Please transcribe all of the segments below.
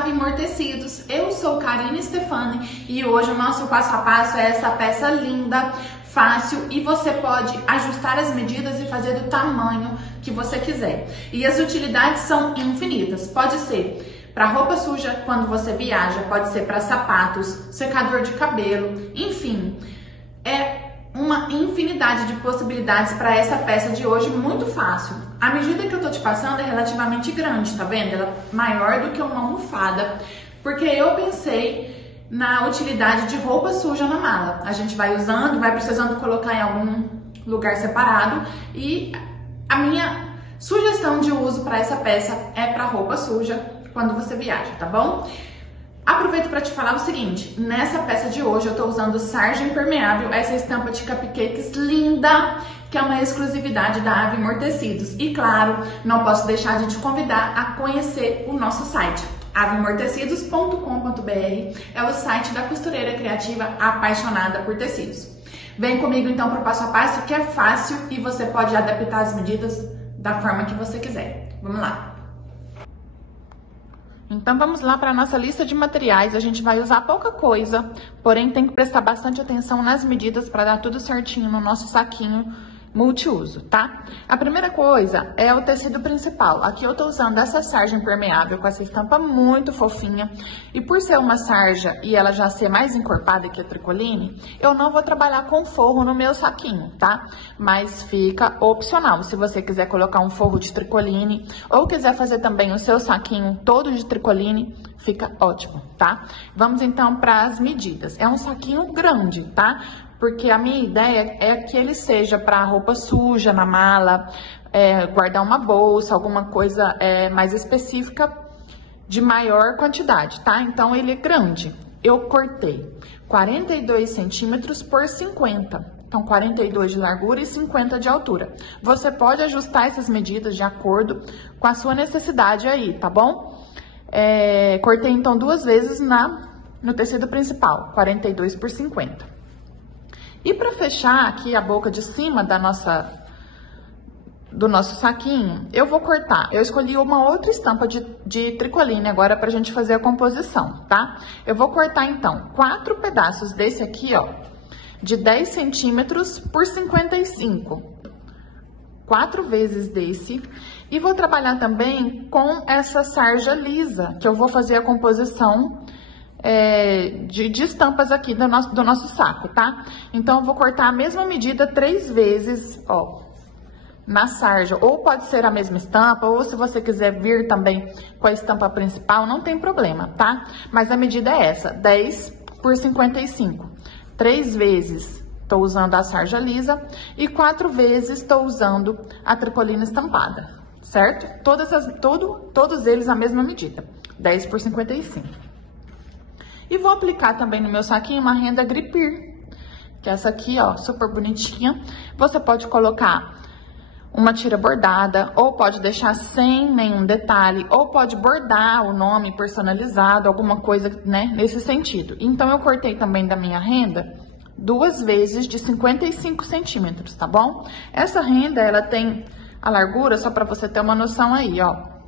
Avimor Tecidos, eu sou Karine Stefani e hoje o nosso passo a passo é essa peça linda, fácil e você pode ajustar as medidas e fazer do tamanho que você quiser. E as utilidades são infinitas, pode ser para roupa suja quando você viaja, pode ser para sapatos, secador de cabelo, enfim, é uma infinidade de possibilidades para essa peça de hoje, muito fácil. A medida que eu tô te passando é relativamente grande, tá vendo? Ela é maior do que uma almofada, porque eu pensei na utilidade de roupa suja na mala. A gente vai usando, vai precisando colocar em algum lugar separado e a minha sugestão de uso para essa peça é para roupa suja quando você viaja, tá bom? Aproveito para te falar o seguinte, nessa peça de hoje eu tô usando sarja impermeável, essa estampa de cupcakes linda, que é uma exclusividade da Avimor Tecidos. E claro, não posso deixar de te convidar a conhecer o nosso site, avimortecidos.com.br, é o site da costureira criativa apaixonada por tecidos. Vem comigo então para o passo a passo, que é fácil e você pode adaptar as medidas da forma que você quiser. Vamos lá! Então vamos lá para a nossa lista de materiais, a gente vai usar pouca coisa, porém tem que prestar bastante atenção nas medidas para dar tudo certinho no nosso saquinho multiuso, tá? A primeira coisa é o tecido principal. Aqui eu tô usando essa sarja impermeável com essa estampa muito fofinha e por ser uma sarja e ela já ser mais encorpada que a tricoline, eu não vou trabalhar com forro no meu saquinho, tá? Mas fica opcional, se você quiser colocar um forro de tricoline ou quiser fazer também o seu saquinho todo de tricoline, fica ótimo, tá? Vamos então para as medidas. É um saquinho grande, tá? Porque a minha ideia é que ele seja para roupa suja na mala, guardar uma bolsa, alguma coisa mais específica de maior quantidade, tá? Então, ele é grande. Eu cortei 42 centímetros por 50. Então, 42 de largura e 50 de altura. Você pode ajustar essas medidas de acordo com a sua necessidade aí, tá bom? Cortei, então, 2 vezes no tecido principal, 42 por 50. E para fechar aqui a boca de cima do nosso saquinho, eu vou cortar. Eu escolhi uma outra estampa de tricoline agora pra gente fazer a composição, tá? Eu vou cortar, então, 4 pedaços desse aqui, ó, de 10 centímetros por 55. 4 vezes desse. E vou trabalhar também com essa sarja lisa, que eu vou fazer a composição de estampas aqui do nosso saco, tá? Então, eu vou cortar a mesma medida 3 vezes, ó, na sarja. Ou pode ser a mesma estampa, ou se você quiser vir também com a estampa principal, não tem problema, tá? Mas a medida é essa, 10 por 55. 3 vezes tô usando a sarja lisa e 4 vezes tô usando a tricoline estampada, certo? Todos eles a mesma medida, 10 por 55. E vou aplicar também no meu saquinho uma renda gripir, que é essa aqui, ó, super bonitinha. Você pode colocar uma tira bordada, ou pode deixar sem nenhum detalhe, ou pode bordar o nome personalizado, alguma coisa, né, nesse sentido. Então, eu cortei também da minha renda 2 vezes de 55 centímetros, tá bom? Essa renda, ela tem a largura, só pra você ter uma noção aí, ó.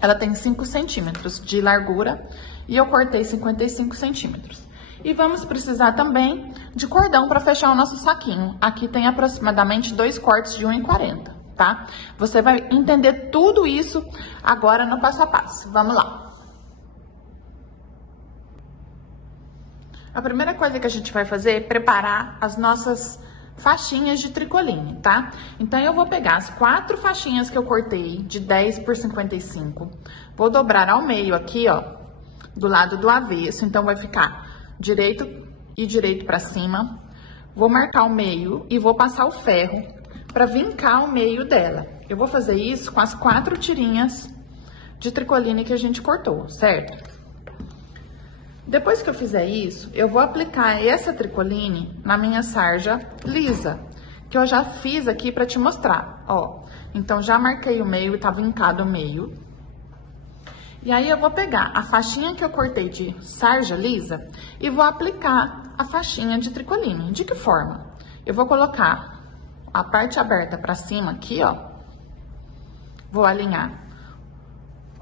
Ela tem 5 centímetros de largura e eu cortei 55 centímetros. E vamos precisar também de cordão para fechar o nosso saquinho. Aqui tem aproximadamente 2 cortes de 1,40, tá? Você vai entender tudo isso agora no passo a passo. Vamos lá. A primeira coisa que a gente vai fazer é preparar as nossas faixinhas de tricoline, tá? Então, eu vou pegar as 4 faixinhas que eu cortei de 10 por 55, vou dobrar ao meio aqui, ó, do lado do avesso, então vai ficar direito e direito pra cima, vou marcar o meio e vou passar o ferro pra vincar o meio dela. Eu vou fazer isso com as 4 tirinhas de tricoline que a gente cortou, certo? Depois que eu fizer isso, eu vou aplicar essa tricoline na minha sarja lisa, que eu já fiz aqui pra te mostrar, ó. Então, já marquei o meio, tá vincado o meio. E aí, eu vou pegar a faixinha que eu cortei de sarja lisa e vou aplicar a faixinha de tricoline. De que forma? Eu vou colocar a parte aberta pra cima aqui, ó. Vou alinhar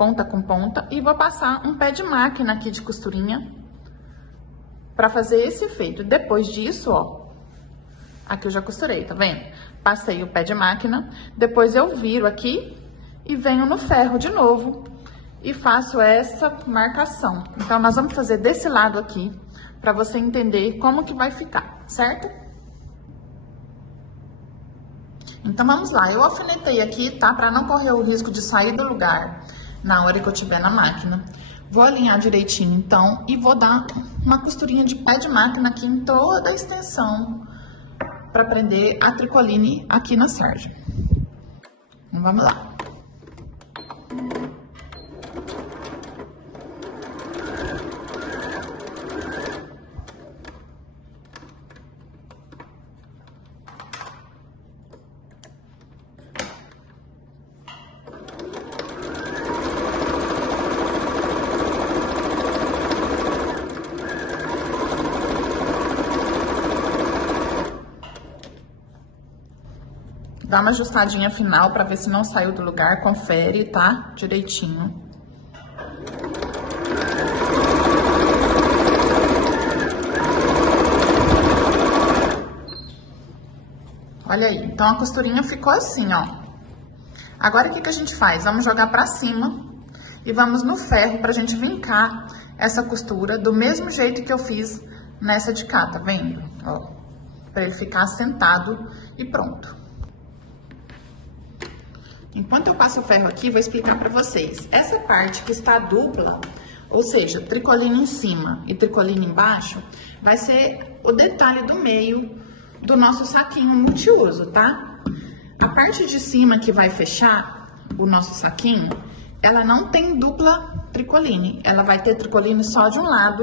ponta com ponta, e vou passar um pé de máquina aqui de costurinha pra fazer esse efeito. Depois disso, ó, aqui eu já costurei, tá vendo? Passei o pé de máquina, depois eu viro aqui e venho no ferro de novo e faço essa marcação. Então, nós vamos fazer desse lado aqui, pra você entender como que vai ficar, certo? Então, vamos lá. Eu alfinetei aqui, tá? Pra não correr o risco de sair do lugar na hora que eu tiver na máquina. Vou alinhar direitinho, então, e vou dar uma costurinha de pé de máquina aqui em toda a extensão pra prender a tricoline aqui na sarja. Então, vamos lá. Dá uma ajustadinha final pra ver se não saiu do lugar, confere, tá? Direitinho. Olha aí, então a costurinha ficou assim, ó. Agora o que que a gente faz? Vamos jogar pra cima e vamos no ferro pra gente vincar essa costura do mesmo jeito que eu fiz nessa de cá, tá vendo? Ó, pra ele ficar assentado e pronto. Enquanto eu passo o ferro aqui, vou explicar pra vocês. Essa parte que está dupla, ou seja, tricoline em cima e tricoline embaixo, vai ser o detalhe do meio do nosso saquinho multiuso, tá? A parte de cima que vai fechar o nosso saquinho, ela não tem dupla tricoline. Ela vai ter tricoline só de um lado,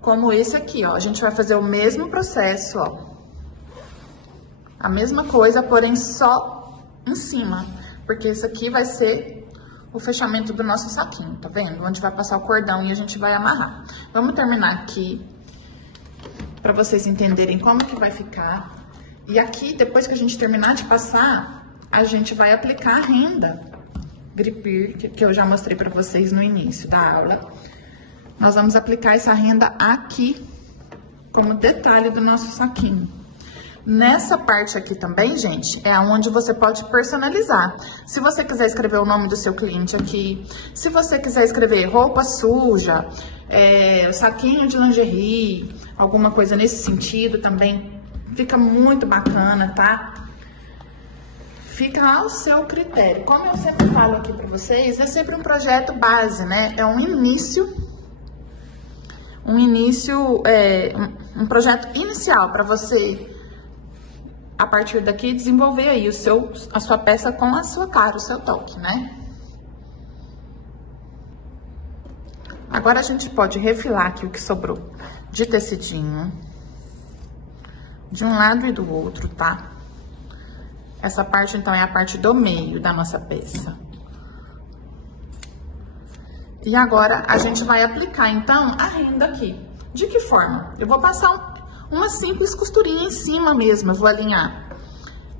como esse aqui, ó. A gente vai fazer o mesmo processo, ó. A mesma coisa, porém só em cima. Porque esse aqui vai ser o fechamento do nosso saquinho, tá vendo? Onde vai passar o cordão e a gente vai amarrar. Vamos terminar aqui, pra vocês entenderem como que vai ficar. E aqui, depois que a gente terminar de passar, a gente vai aplicar a renda Gripir, que eu já mostrei pra vocês no início da aula. Nós vamos aplicar essa renda aqui, como detalhe do nosso saquinho. Nessa parte aqui também, gente, é onde você pode personalizar. Se você quiser escrever o nome do seu cliente aqui, se você quiser escrever roupa suja, saquinho de lingerie, alguma coisa nesse sentido também, fica muito bacana, tá? Fica ao seu critério. Como eu sempre falo aqui pra vocês, é sempre um projeto base, né? É um projeto inicial para você, a partir daqui, desenvolver aí a sua peça com a sua cara, o seu toque, né? Agora, a gente pode refilar aqui o que sobrou de tecidinho, de um lado e do outro, tá? Essa parte, então, é a parte do meio da nossa peça. E agora, a gente vai aplicar, então, a renda aqui. De que forma? Eu vou passar uma simples costurinha em cima mesmo, eu vou alinhar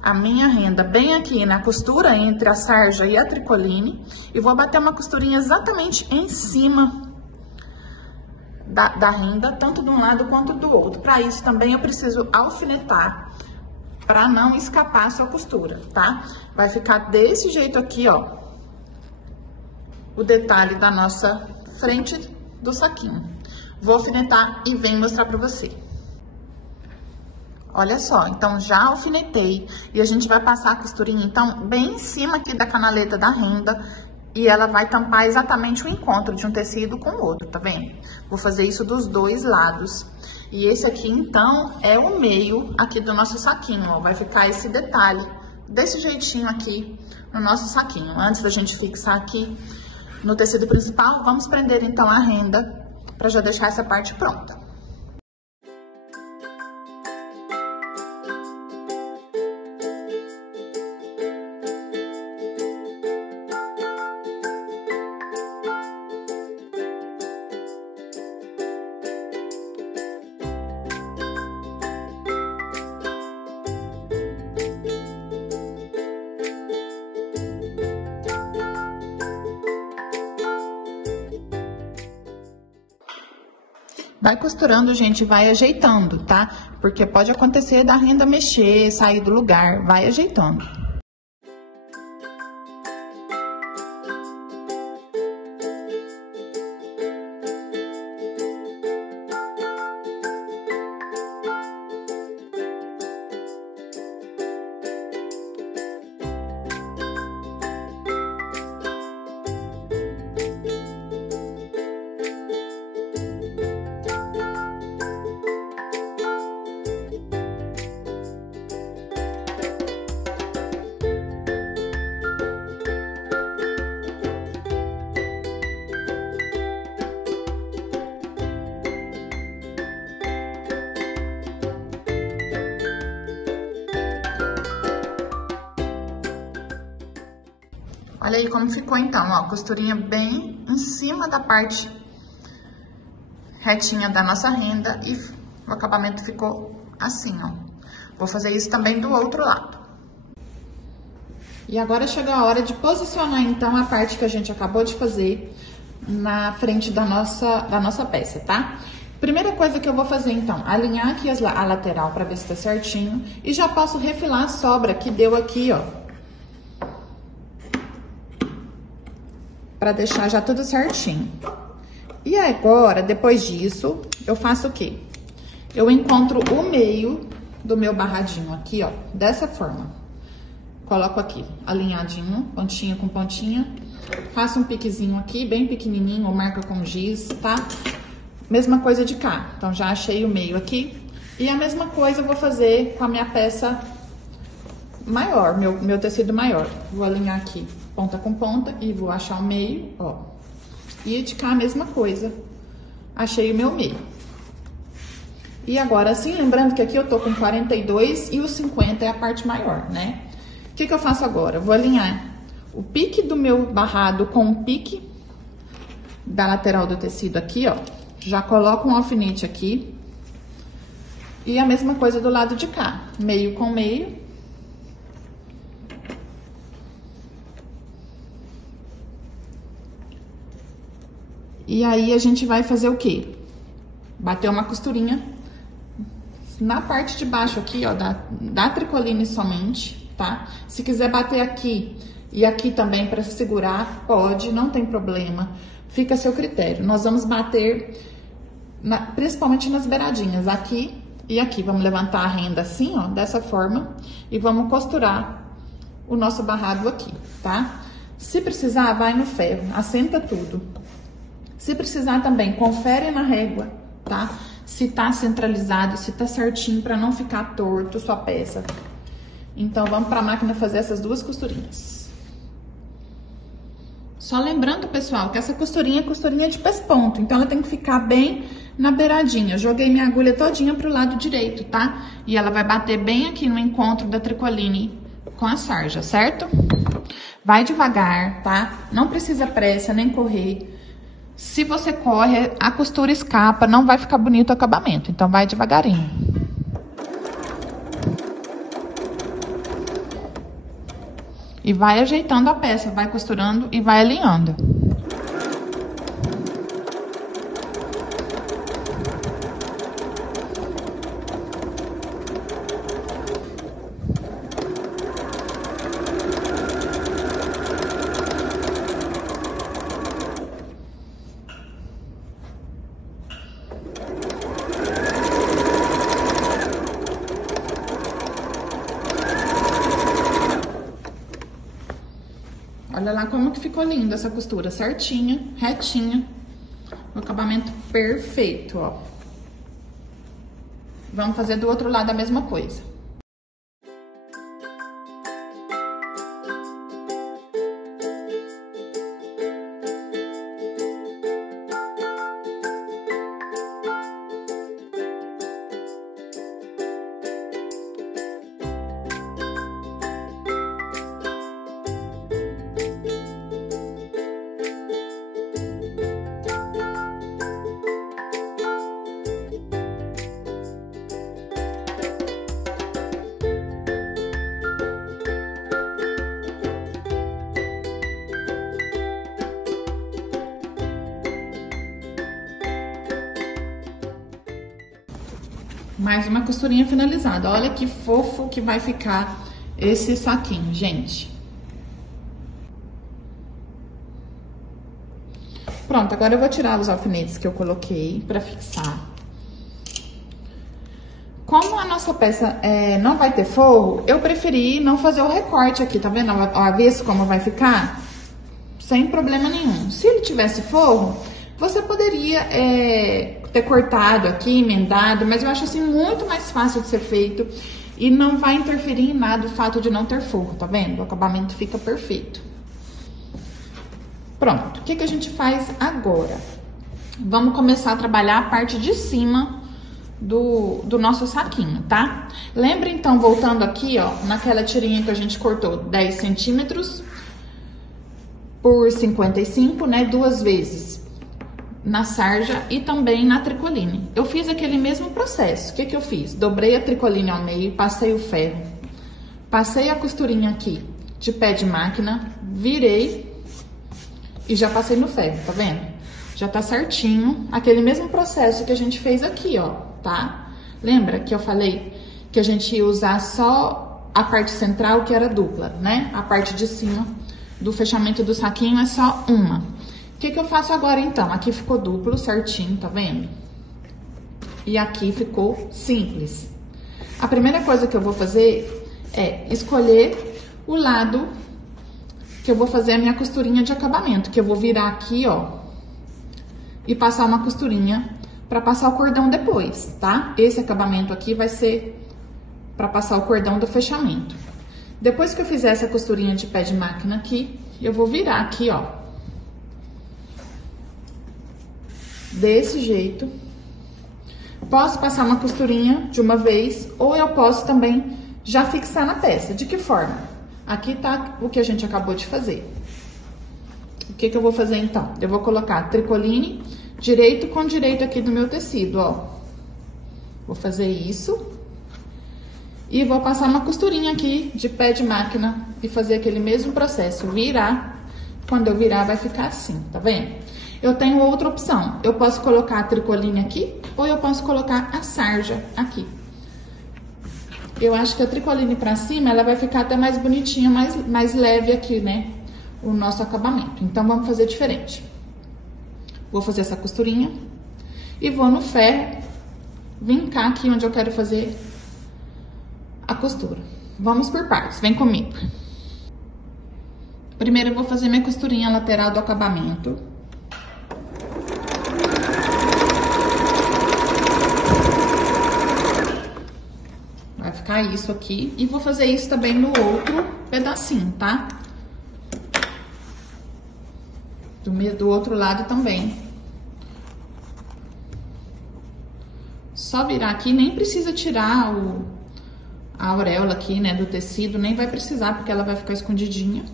a minha renda bem aqui na costura entre a sarja e a tricoline e vou bater uma costurinha exatamente em cima da renda, tanto de um lado quanto do outro. Para isso também eu preciso alfinetar para não escapar a sua costura, tá? Vai ficar desse jeito aqui, ó, o detalhe da nossa frente do saquinho. Vou alfinetar e venho mostrar para você. Olha só, então já alfinetei e a gente vai passar a costurinha, então, bem em cima aqui da canaleta da renda e ela vai tampar exatamente o encontro de um tecido com o outro, tá vendo? Vou fazer isso dos dois lados. E esse aqui, então, é o meio aqui do nosso saquinho, ó, vai ficar esse detalhe desse jeitinho aqui no nosso saquinho. Antes da gente fixar aqui no tecido principal, vamos prender, então, a renda pra já deixar essa parte pronta. Vai costurando, gente, vai ajeitando, tá? Porque pode acontecer da renda mexer, sair do lugar, vai ajeitando. Olha aí como ficou então, ó, costurinha bem em cima da parte retinha da nossa renda e o acabamento ficou assim, ó. Vou fazer isso também do outro lado. E agora chegou a hora de posicionar então a parte que a gente acabou de fazer na frente da nossa peça, tá? Primeira coisa que eu vou fazer então, alinhar aqui a lateral para ver se tá certinho e já posso refilar a sobra que deu aqui, ó. Para deixar já tudo certinho. E agora, depois disso, eu faço o quê? Eu encontro o meio do meu barradinho aqui, ó, dessa forma. Coloco aqui, alinhadinho, pontinha com pontinha. Faço um piquezinho aqui, bem pequenininho, ou marca com giz, tá? Mesma coisa de cá. Então, já achei o meio aqui. E a mesma coisa eu vou fazer com a minha peça maior, meu tecido maior. Vou alinhar aqui ponta com ponta e vou achar o meio, ó. E de cá a mesma coisa. Achei o meu meio. E agora assim, lembrando que aqui eu tô com 42 e o 50 é a parte maior, né? O que eu faço agora? Eu vou alinhar o pique do meu barrado com o pique da lateral do tecido aqui, ó. Já coloco um alfinete aqui. E a mesma coisa do lado de cá. Meio com meio. E aí, a gente vai fazer o quê? Bater uma costurinha na parte de baixo aqui, ó, da tricoline somente, tá? Se quiser bater aqui e aqui também pra segurar, pode, não tem problema. Fica a seu critério. Nós vamos bater principalmente nas beiradinhas, aqui e aqui. Vamos levantar a renda assim, ó, dessa forma. E vamos costurar o nosso barrado aqui, tá? Se precisar, vai no ferro, assenta tudo. Se precisar também, confere na régua, tá? Se tá centralizado, se tá certinho, pra não ficar torto sua peça. Então, vamos pra máquina fazer essas duas costurinhas. Só lembrando, pessoal, que essa costurinha é costurinha de pesponto. Então, ela tem que ficar bem na beiradinha. Joguei minha agulha todinha pro lado direito, tá? E ela vai bater bem aqui no encontro da tricoline com a sarja, certo? Vai devagar, tá? Não precisa pressa, nem correr. Se você corre, a costura escapa, não vai ficar bonito o acabamento. Então, vai devagarinho. E vai ajeitando a peça, vai costurando e vai alinhando. Olha lá como que ficou linda essa costura, certinha, retinha. O acabamento perfeito, ó. Vamos fazer do outro lado a mesma coisa. Mais uma costurinha finalizada. Olha que fofo que vai ficar esse saquinho, gente. Pronto, agora eu vou tirar os alfinetes que eu coloquei pra fixar. Como a nossa peça não vai ter forro, eu preferi não fazer o recorte aqui, tá vendo? Ao avesso como vai ficar? Sem problema nenhum. Se ele tivesse forro, você poderia ter cortado aqui, emendado, mas eu acho assim muito mais fácil de ser feito e não vai interferir em nada o fato de não ter forro, tá vendo? O acabamento fica perfeito. Pronto, o que a gente faz agora? Vamos começar a trabalhar a parte de cima do nosso saquinho, tá? Lembra então, voltando aqui, ó, naquela tirinha que a gente cortou 10 centímetros por 55, né? 2 vezes na sarja e também na tricoline. Eu fiz aquele mesmo processo. O que eu fiz? Dobrei a tricoline ao meio, passei o ferro, passei a costurinha aqui de pé de máquina, virei e já passei no ferro, tá vendo? Já tá certinho, aquele mesmo processo que a gente fez aqui, ó, tá? Lembra que eu falei que a gente ia usar só a parte central, que era dupla, né? A parte de cima do fechamento do saquinho é só uma. O que eu faço agora, então? Aqui ficou duplo, certinho, tá vendo? E aqui ficou simples. A primeira coisa que eu vou fazer é escolher o lado que eu vou fazer a minha costurinha de acabamento, que eu vou virar aqui, ó, e passar uma costurinha pra passar o cordão depois, tá? Esse acabamento aqui vai ser pra passar o cordão do fechamento. Depois que eu fizer essa costurinha de pé de máquina aqui, eu vou virar aqui, ó, desse jeito. Posso passar uma costurinha de uma vez, ou eu posso também já fixar na peça. De que forma? Aqui tá o que a gente acabou de fazer. O que eu vou fazer então? Eu vou colocar tricoline direito com direito aqui do meu tecido, ó. Vou fazer isso. E vou passar uma costurinha aqui de pé de máquina e fazer aquele mesmo processo, virar. Quando eu virar vai ficar assim, tá vendo? Eu tenho outra opção. Eu posso colocar a tricoline aqui ou eu posso colocar a sarja aqui. Eu acho que a tricoline pra cima, ela vai ficar até mais bonitinha, mais leve aqui, né? O nosso acabamento. Então, vamos fazer diferente. Vou fazer essa costurinha e vou no ferro vincar aqui onde eu quero fazer a costura. Vamos por partes, vem comigo. Primeiro, eu vou fazer minha costurinha lateral do acabamento. Vai ficar isso aqui. E vou fazer isso também no outro pedacinho, tá? Do outro lado também. Só virar aqui, nem precisa tirar a auréola aqui, né, do tecido, nem vai precisar, porque ela vai ficar escondidinha.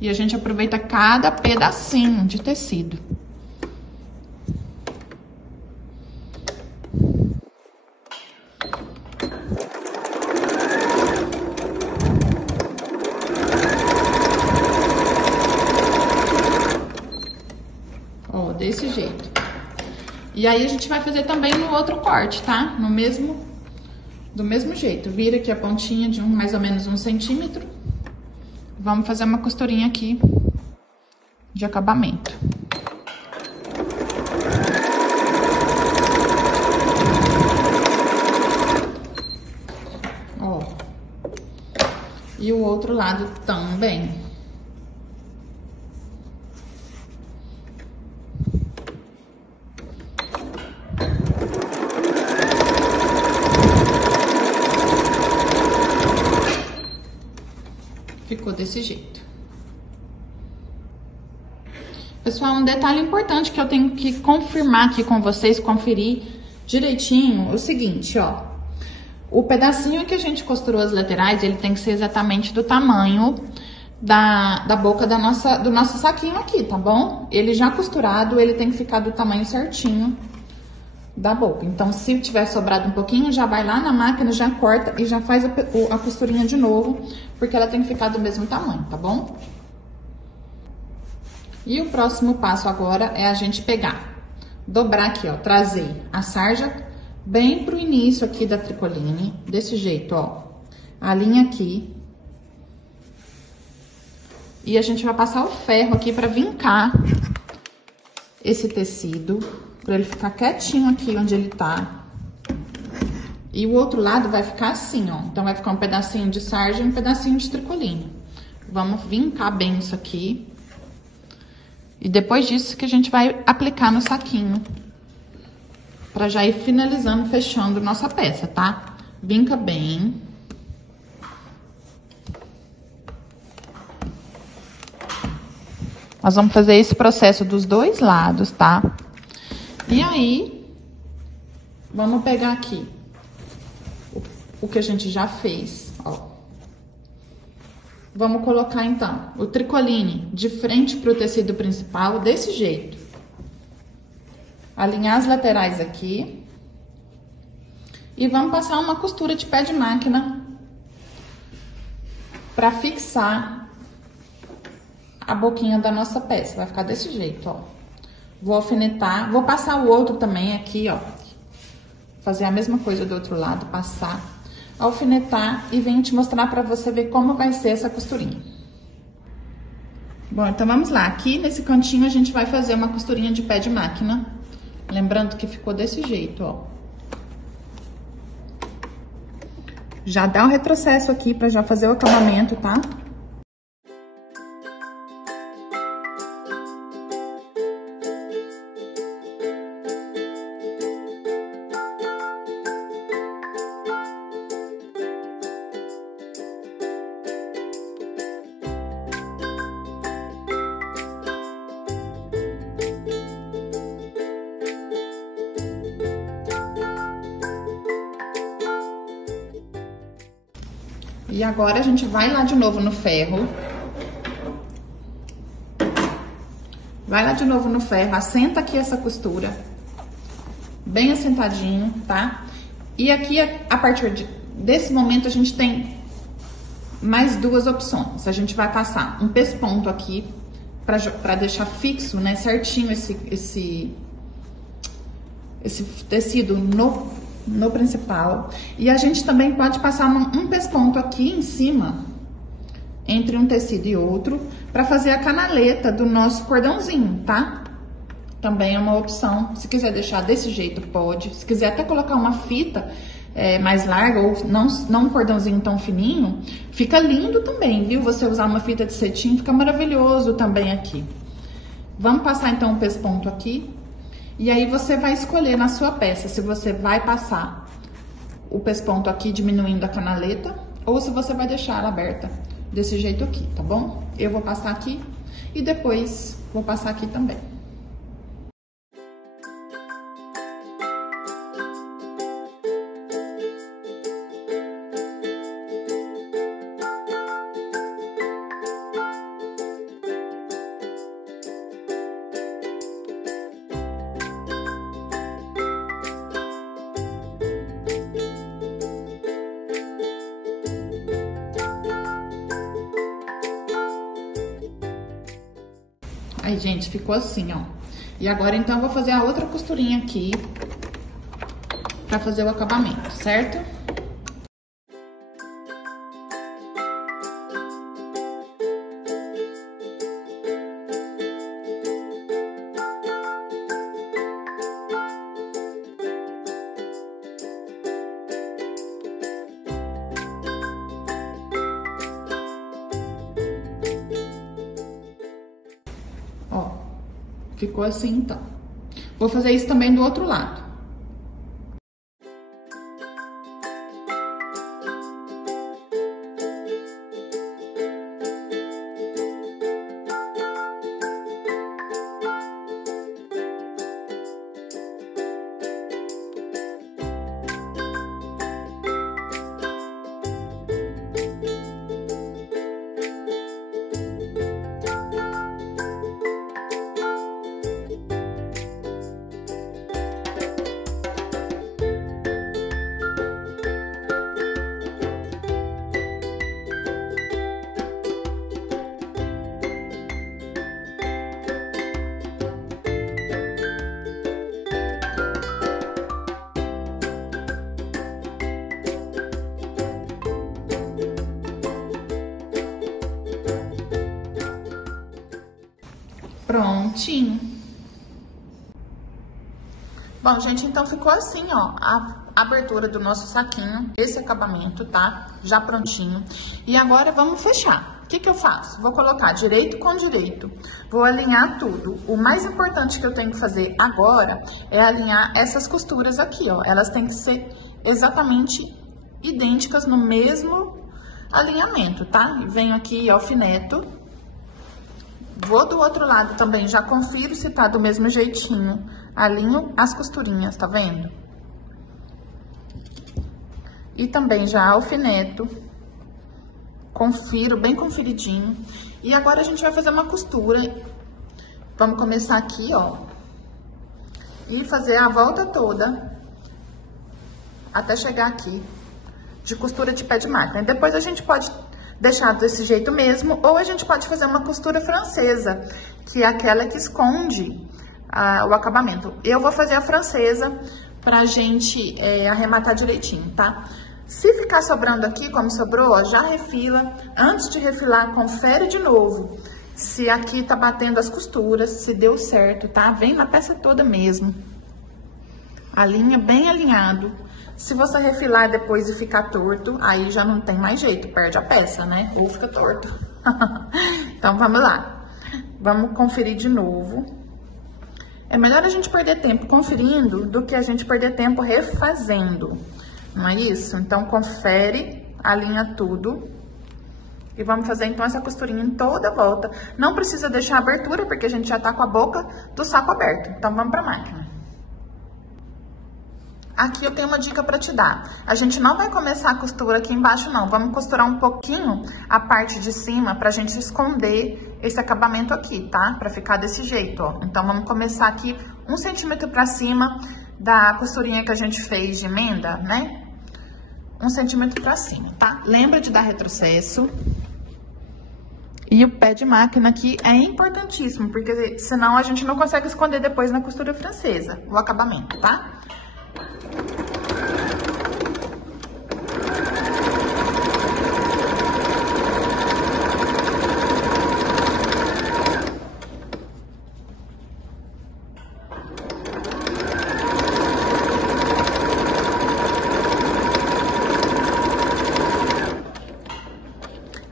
E a gente aproveita cada pedacinho de tecido. Ó, desse jeito. E aí, a gente vai fazer também no outro corte, tá? Do mesmo jeito. Vira aqui a pontinha de mais ou menos 1 centímetro. Vamos fazer uma costurinha aqui de acabamento. Ó. E o outro lado também. Ficou desse jeito. Pessoal, um detalhe importante que eu tenho que confirmar aqui com vocês, conferir direitinho, é o seguinte, ó. O pedacinho que a gente costurou as laterais, ele tem que ser exatamente do tamanho da boca do nosso saquinho aqui, tá bom? Ele já costurado, ele tem que ficar do tamanho certinho da boca. Então, se tiver sobrado um pouquinho, já vai lá na máquina, já corta e já faz a costurinha de novo, porque ela tem que ficar do mesmo tamanho, tá bom? E o próximo passo agora é a gente pegar, dobrar aqui, ó, trazer a sarja bem pro início aqui da tricoline, desse jeito, ó. A linha aqui. E a gente vai passar o ferro aqui pra vincar esse tecido, pra ele ficar quietinho aqui onde ele tá. E o outro lado vai ficar assim, ó. Então, vai ficar um pedacinho de sarja e um pedacinho de tricoline. Vamos vincar bem isso aqui. E depois disso que a gente vai aplicar no saquinho. Pra já ir finalizando, fechando nossa peça, tá? Vinca bem. Nós vamos fazer esse processo dos dois lados, tá? E aí, vamos pegar aqui o que a gente já fez, ó. Vamos colocar, então, o tricoline de frente pro tecido principal, desse jeito. Alinhar as laterais aqui. E vamos passar uma costura de pé de máquina pra fixar a boquinha da nossa peça. Vai ficar desse jeito, ó. Vou alfinetar, vou passar o outro também aqui, ó. Fazer a mesma coisa do outro lado, passar, alfinetar e venho te mostrar pra você ver como vai ser essa costurinha. Bom, então vamos lá. Aqui nesse cantinho a gente vai fazer uma costurinha de pé de máquina. Lembrando que ficou desse jeito, ó. Já dá um retrocesso aqui pra já fazer o acabamento, tá? E agora, a gente vai lá de novo no ferro. Vai lá de novo no ferro, assenta aqui essa costura. Bem assentadinho, tá? E aqui, a partir desse momento, a gente tem mais duas opções. A gente vai passar um pesponto aqui, pra deixar fixo, né, certinho esse tecido no principal. E a gente também pode passar um pesponto aqui em cima, entre um tecido e outro, pra fazer a canaleta do nosso cordãozinho, tá? Também é uma opção. Se quiser deixar desse jeito, pode. Se quiser até colocar uma fita mais larga, ou não um cordãozinho tão fininho, fica lindo também, viu? Você usar uma fita de cetim, fica maravilhoso também aqui. Vamos passar, então, o pesponto aqui. E aí, você vai escolher na sua peça se você vai passar o pesponto aqui diminuindo a canaleta ou se você vai deixar ela aberta desse jeito aqui, tá bom? Eu vou passar aqui e depois vou passar aqui também. Aí, gente, ficou assim, ó. E agora, então, eu vou fazer a outra costurinha aqui pra fazer o acabamento, certo? Ó, ficou assim, então. Vou fazer isso também do outro lado. Prontinho. Bom, gente, então ficou assim, ó, a abertura do nosso saquinho, esse acabamento, tá? Já prontinho. E agora vamos fechar. O que que eu faço? Vou colocar direito com direito, vou alinhar tudo. O mais importante que eu tenho que fazer agora é alinhar essas costuras aqui, ó. Elas têm que ser exatamente idênticas no mesmo alinhamento, tá? Venho aqui e alfineto. Vou do outro lado também, já confiro se tá do mesmo jeitinho. Alinho as costurinhas, tá vendo? E também já alfineto. Confiro, bem conferidinho. E agora a gente vai fazer uma costura. Vamos começar aqui, ó. E fazer a volta toda. Até chegar aqui. De costura de pé de máquina. E depois a gente pode deixar desse jeito mesmo. Ou a gente pode fazer uma costura francesa. Que é aquela que esconde o acabamento. Eu vou fazer a francesa pra gente arrematar direitinho, tá? Se ficar sobrando aqui, como sobrou, ó, já refila. Antes de refilar, confere de novo se aqui tá batendo as costuras, se deu certo, tá? Vem na peça toda mesmo. Alinha bem alinhado. Se você refilar depois e ficar torto, aí já não tem mais jeito, perde a peça, né? Ou fica torto. Então, vamos lá. Vamos conferir de novo. É melhor a gente perder tempo conferindo do que a gente perder tempo refazendo. Não é isso? Então, confere, alinha tudo. E vamos fazer, então, essa costurinha em toda a volta. Não precisa deixar abertura, porque a gente já tá com a boca do saco aberto. Então, vamos pra máquina. Aqui eu tenho uma dica pra te dar. A gente não vai começar a costura aqui embaixo, não. Vamos costurar um pouquinho a parte de cima pra gente esconder esse acabamento aqui, tá? Pra ficar desse jeito, ó. Então, vamos começar aqui 1 centímetro pra cima da costurinha que a gente fez de emenda, né? 1 centímetro pra cima, tá? Lembra de dar retrocesso. E o pé de máquina aqui é importantíssimo, porque senão a gente não consegue esconder depois na costura francesa o acabamento, tá?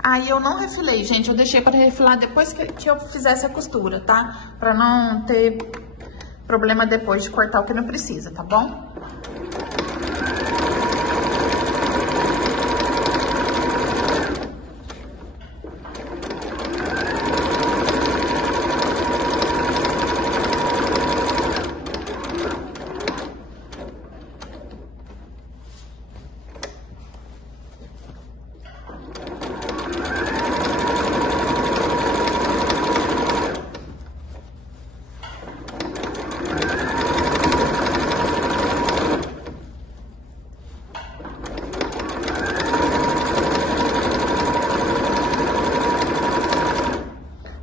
Aí eu não refilei, gente, eu deixei para refilar depois que eu fizesse a costura, tá? Pra não ter problema depois de cortar o que não precisa, tá bom?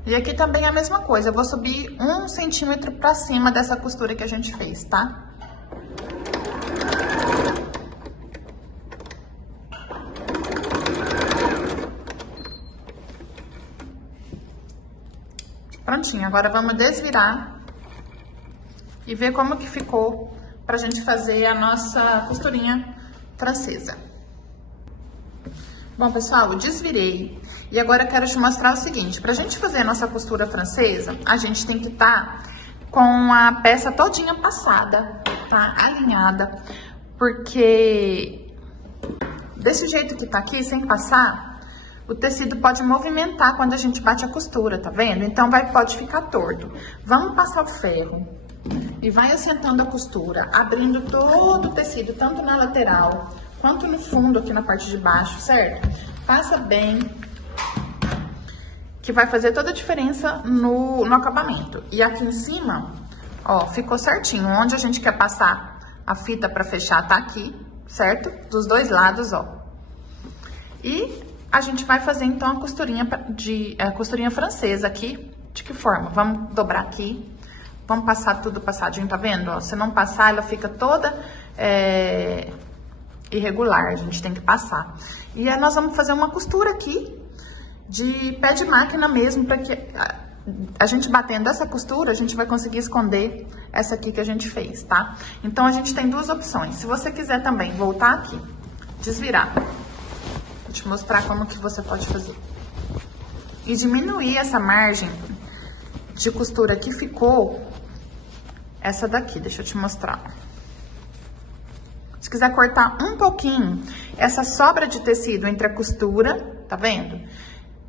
E aqui também é a mesma coisa, eu vou subir 1 centímetro pra cima dessa costura que a gente fez, tá? Prontinho, agora vamos desvirar e ver como que ficou pra gente fazer a nossa costurinha francesa. Bom, pessoal, eu desvirei. E agora eu quero te mostrar o seguinte, pra gente fazer a nossa costura francesa, a gente tem que estar com a peça todinha passada, tá? Alinhada, porque desse jeito que tá aqui, sem passar, o tecido pode movimentar quando a gente bate a costura, tá vendo? Então, pode ficar torto. Vamos passar o ferro e vai assentando a costura, abrindo todo o tecido, tanto na lateral quanto no fundo, aqui na parte de baixo, certo? Passa bem, que vai fazer toda a diferença no acabamento. E aqui em cima, ó, ficou certinho. Onde a gente quer passar a fita pra fechar tá aqui, certo? Dos dois lados, ó. E a gente vai fazer, então, a costurinha francesa aqui. De que forma? Vamos dobrar aqui. Vamos passar tudo passadinho, tá vendo? Ó, se não passar, ela fica toda irregular. A gente tem que passar. E aí, nós vamos fazer uma costura aqui de pé de máquina mesmo, para que a gente batendo essa costura, a gente vai conseguir esconder essa aqui que a gente fez, tá? Então, a gente tem duas opções. Se você quiser também voltar aqui, desvirar, vou te mostrar como que você pode fazer. E diminuir essa margem de costura que ficou, essa daqui, deixa eu te mostrar. Se quiser cortar um pouquinho, essa sobra de tecido entre a costura, tá vendo?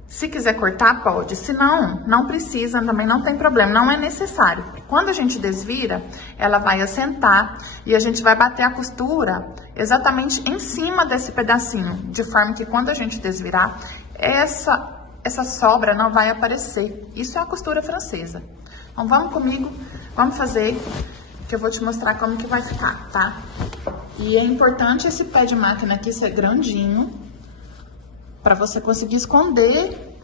Se quiser cortar, pode. Se não, não precisa, também não tem problema, não é necessário. Quando a gente desvira, ela vai assentar e a gente vai bater a costura exatamente em cima desse pedacinho, de forma que quando a gente desvirar, essa sobra não vai aparecer. Isso é a costura francesa. Então, vamos comigo, vamos fazer, que eu vou te mostrar como que vai ficar, tá? E é importante esse pé de máquina aqui ser grandinho, para você conseguir esconder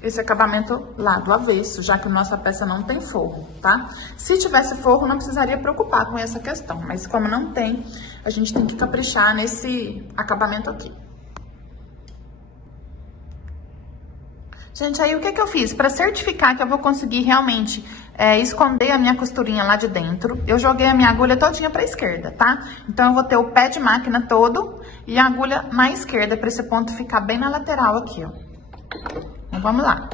esse acabamento lá do avesso, já que nossa peça não tem forro, tá? Se tivesse forro, não precisaria preocupar com essa questão, mas como não tem, a gente tem que caprichar nesse acabamento aqui. Gente, aí o que que eu fiz? Para certificar que eu vou conseguir realmente esconder a minha costurinha lá de dentro, eu joguei a minha agulha todinha para a esquerda, tá? Então, eu vou ter o pé de máquina todo e a agulha na esquerda, para esse ponto ficar bem na lateral aqui, ó. Então, vamos lá.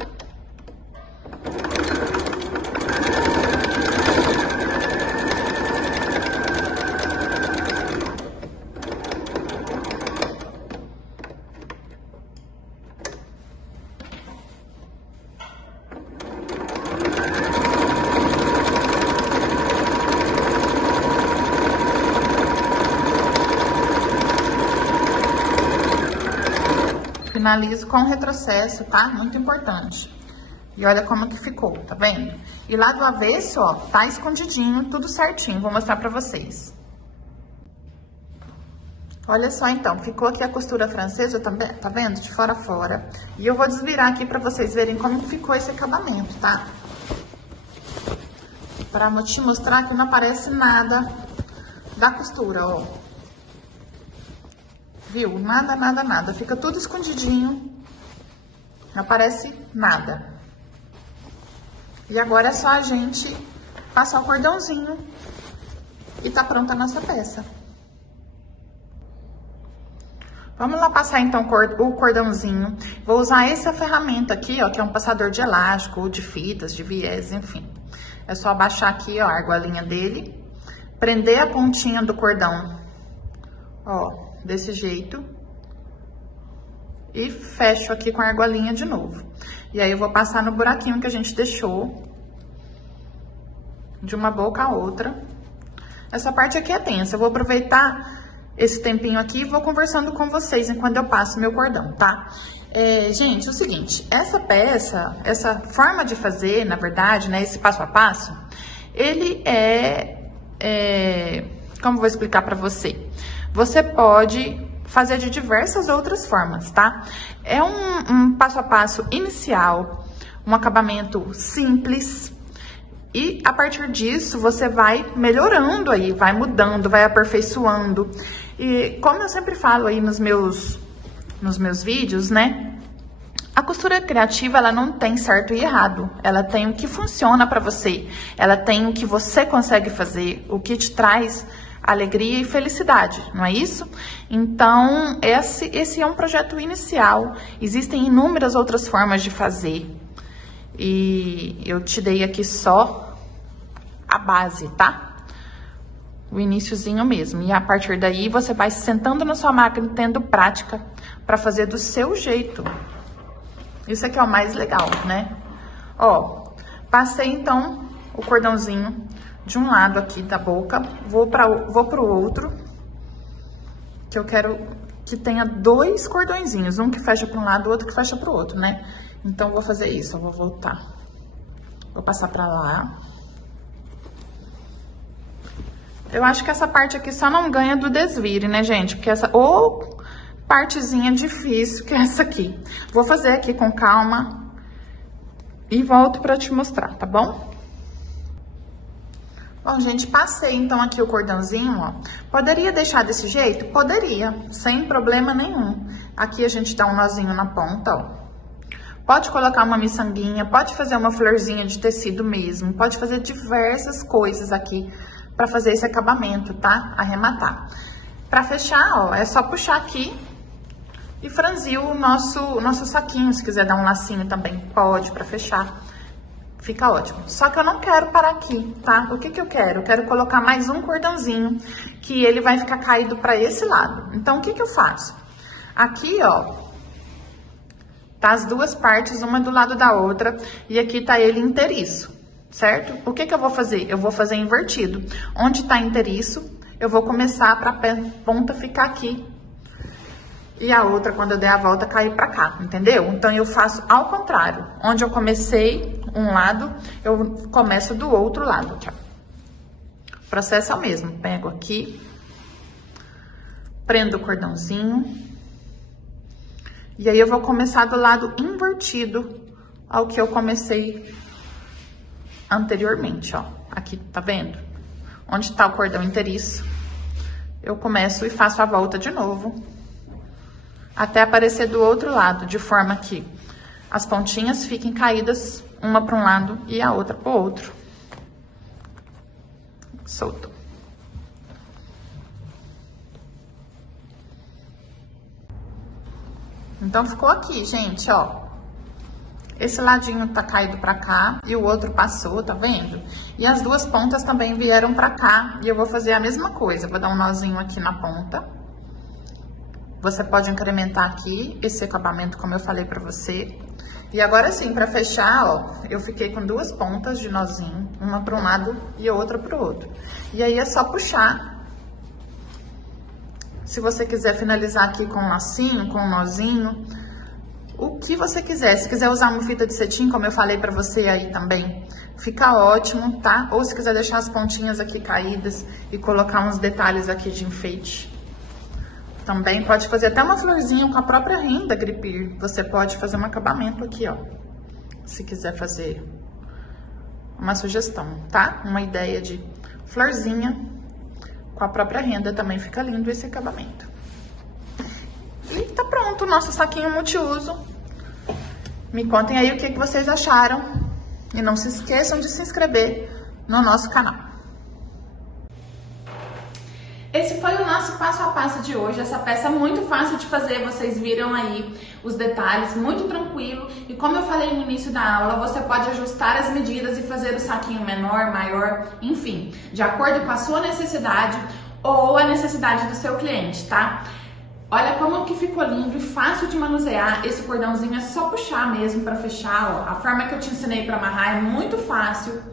Finalizo com retrocesso, tá? Muito importante. E olha como que ficou, tá vendo? E lá do avesso, ó, tá escondidinho, tudo certinho. Vou mostrar pra vocês. Olha só, então, ficou aqui a costura francesa, tá vendo? De fora a fora. E eu vou desvirar aqui pra vocês verem como que ficou esse acabamento, tá? Pra te mostrar que não aparece nada da costura, ó. Viu? Nada, nada, nada. Fica tudo escondidinho. Não aparece nada. E agora é só a gente passar o cordãozinho e tá pronta a nossa peça. Vamos lá passar, então, o cordãozinho. Vou usar essa ferramenta aqui, ó, que é um passador de elástico, ou de fitas, de viés, enfim. É só abaixar aqui, ó, a argolinha dele. Prender a pontinha do cordão, ó, desse jeito. E fecho aqui com a argolinha de novo. E aí, eu vou passar no buraquinho que a gente deixou. De uma boca a outra. Essa parte aqui é tensa. Eu vou aproveitar esse tempinho aqui e vou conversando com vocês enquanto eu passo meu cordão, tá? Gente, é o seguinte. Essa peça, essa forma de fazer, na verdade, né? Esse passo a passo, ele como eu vou explicar pra você? Você pode fazer de diversas outras formas, tá? É um passo a passo inicial, um acabamento simples. E a partir disso, você vai melhorando aí, vai mudando, vai aperfeiçoando. E como eu sempre falo aí nos meus vídeos, né? A costura criativa, ela não tem certo e errado. Ela tem o que funciona pra você. Ela tem o que você consegue fazer, o que te traz alegria e felicidade, não é isso? Então, esse é um projeto inicial. Existem inúmeras outras formas de fazer. E eu te dei aqui só a base, tá? O iniciozinho mesmo. E a partir daí, você vai se sentando na sua máquina, tendo prática para fazer do seu jeito. Isso aqui é o mais legal, né? Ó, passei então o cordãozinho de um lado aqui da boca, vou pro outro, que eu quero que tenha dois cordõezinhos, um que fecha para um lado, o outro que fecha pro outro, né? Então, vou fazer isso, eu vou voltar. Vou passar pra lá. Eu acho que essa parte aqui só não ganha do desvire, né, gente? Porque essa... Ou partezinha difícil que é essa aqui. Vou fazer aqui com calma e volto pra te mostrar, tá bom? Bom, gente, passei então aqui o cordãozinho, ó. Poderia deixar desse jeito? Poderia, sem problema nenhum. Aqui a gente dá um nozinho na ponta, ó. Pode colocar uma miçanguinha, pode fazer uma florzinha de tecido mesmo, pode fazer diversas coisas aqui pra fazer esse acabamento, tá? Arrematar. Pra fechar, ó, é só puxar aqui e franzir o nosso saquinho. Se quiser dar um lacinho também, pode, pra fechar. Fica ótimo. Só que eu não quero parar aqui, tá? O que que eu quero? Eu quero colocar mais um cordãozinho, que ele vai ficar caído pra esse lado. Então, o que que eu faço? Aqui, ó, tá as duas partes, uma do lado da outra, e aqui tá ele inteiriço, certo? O que que eu vou fazer? Eu vou fazer invertido. Onde tá inteiriço, eu vou começar pra ponta ficar aqui. E a outra, quando eu der a volta, cair pra cá, entendeu? Então, eu faço ao contrário. Onde eu comecei um lado, eu começo do outro lado, aqui, ó. O processo é o mesmo. Pego aqui, prendo o cordãozinho. E aí, eu vou começar do lado invertido ao que eu comecei anteriormente, ó. Aqui, tá vendo? Onde tá o cordão inteiriço, eu começo e faço a volta de novo, até aparecer do outro lado, de forma que as pontinhas fiquem caídas, uma para um lado e a outra para o outro. Solto. Então, ficou aqui, gente, ó. Esse ladinho tá caído pra cá e o outro passou, tá vendo? E as duas pontas também vieram pra cá e eu vou fazer a mesma coisa. Vou dar um nozinho aqui na ponta. Você pode incrementar aqui esse acabamento, como eu falei pra você. E agora sim, pra fechar, ó, eu fiquei com duas pontas de nozinho, uma para um lado e outra pro outro. E aí é só puxar. Se você quiser finalizar aqui com um lacinho, com um nozinho, o que você quiser. Se quiser usar uma fita de cetim, como eu falei pra você aí também, fica ótimo, tá? Ou se quiser deixar as pontinhas aqui caídas e colocar uns detalhes aqui de enfeite, também pode fazer até uma florzinha com a própria renda Gripir. Você pode fazer um acabamento aqui, ó. Se quiser fazer uma sugestão, tá? Uma ideia de florzinha com a própria renda, também fica lindo esse acabamento. E tá pronto o nosso saquinho multiuso. Me contem aí o que vocês acharam. E não se esqueçam de se inscrever no nosso canal. Esse foi o nosso passo a passo de hoje, essa peça muito fácil de fazer, vocês viram aí os detalhes, muito tranquilo. E como eu falei no início da aula, você pode ajustar as medidas e fazer o saquinho menor, maior, enfim, de acordo com a sua necessidade ou a necessidade do seu cliente, tá? Olha como que ficou lindo e fácil de manusear. Esse cordãozinho é só puxar mesmo pra fechar, ó. A forma que eu te ensinei pra amarrar é muito fácil.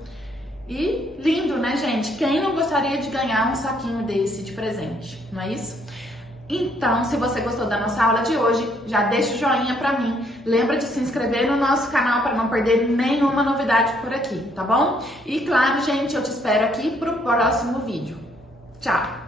E lindo, né, gente? Quem não gostaria de ganhar um saquinho desse de presente, não é isso? Então, se você gostou da nossa aula de hoje, já deixa o joinha pra mim. Lembra de se inscrever no nosso canal para não perder nenhuma novidade por aqui, tá bom? E claro, gente, eu te espero aqui pro próximo vídeo. Tchau!